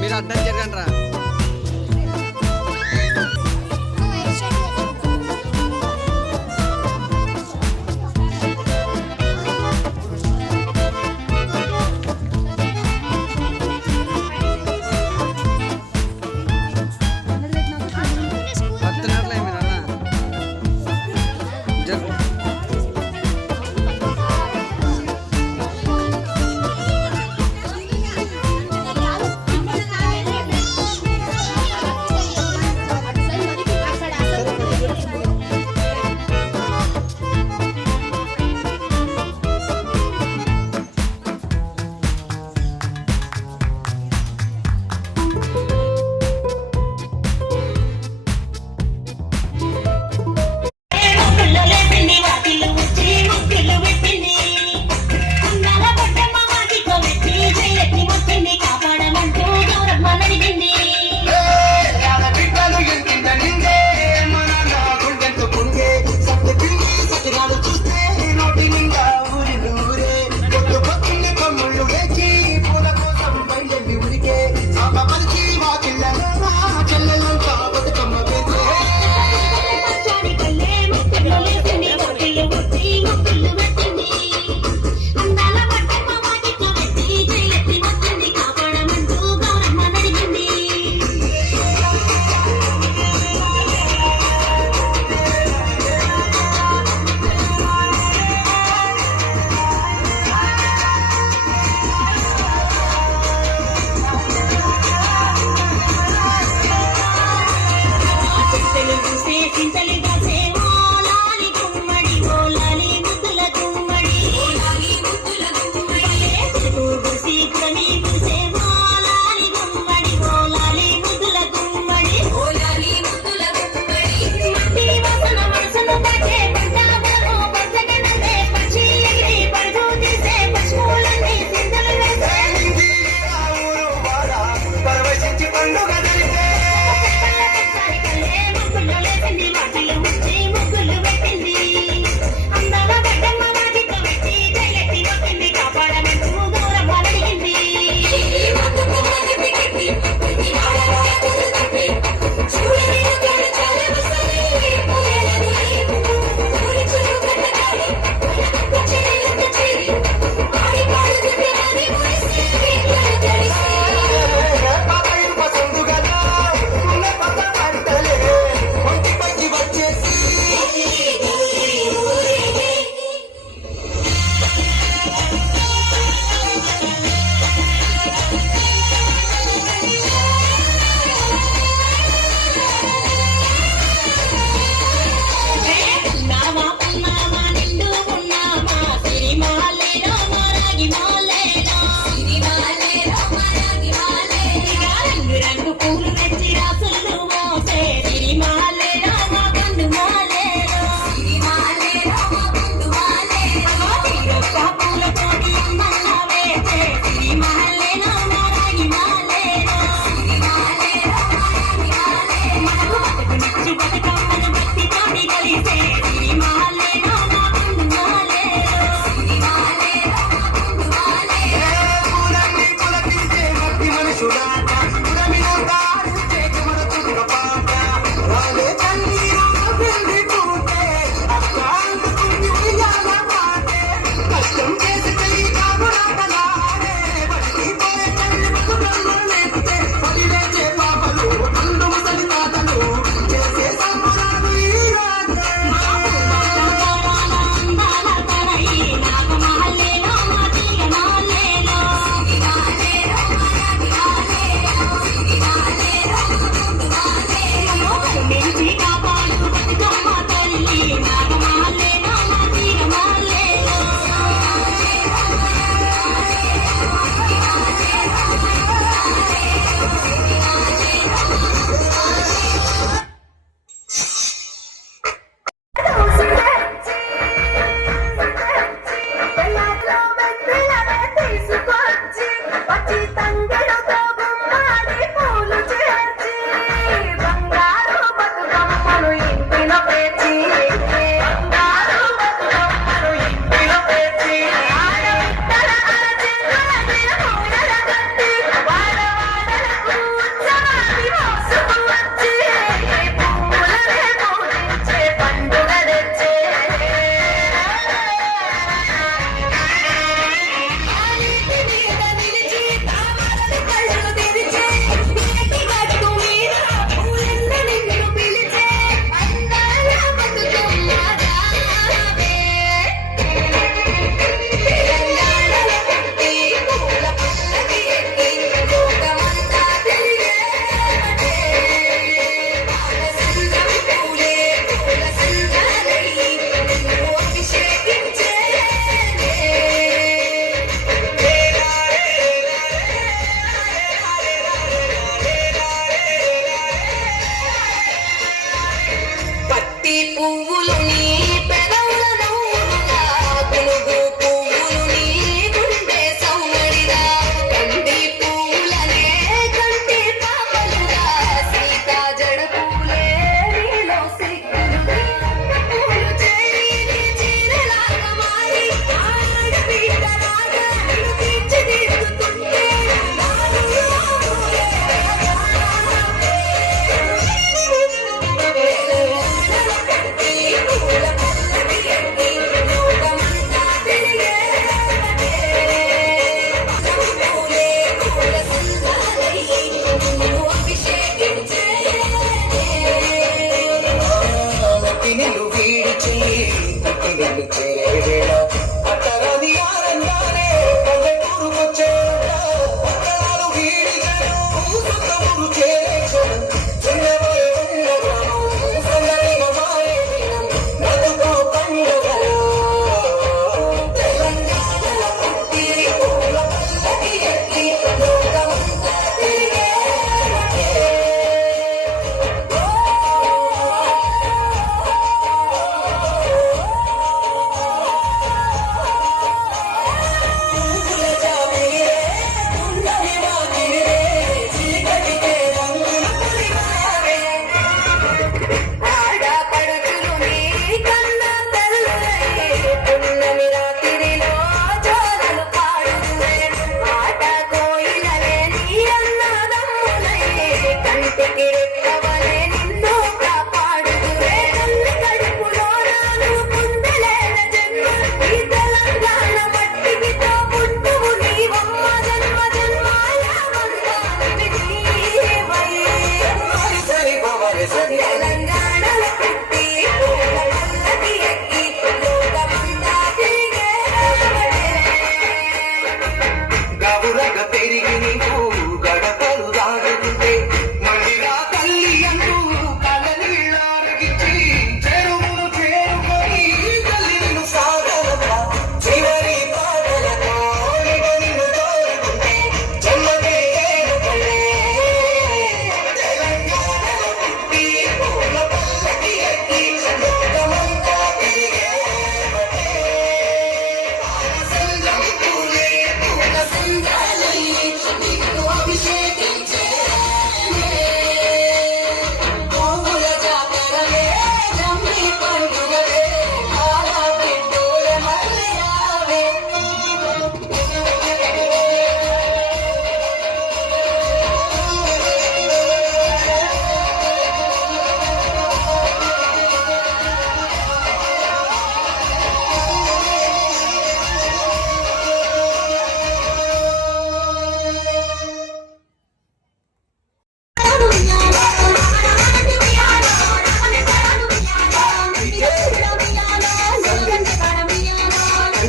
మీరు అర్థం జరగండి రా.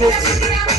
minutes.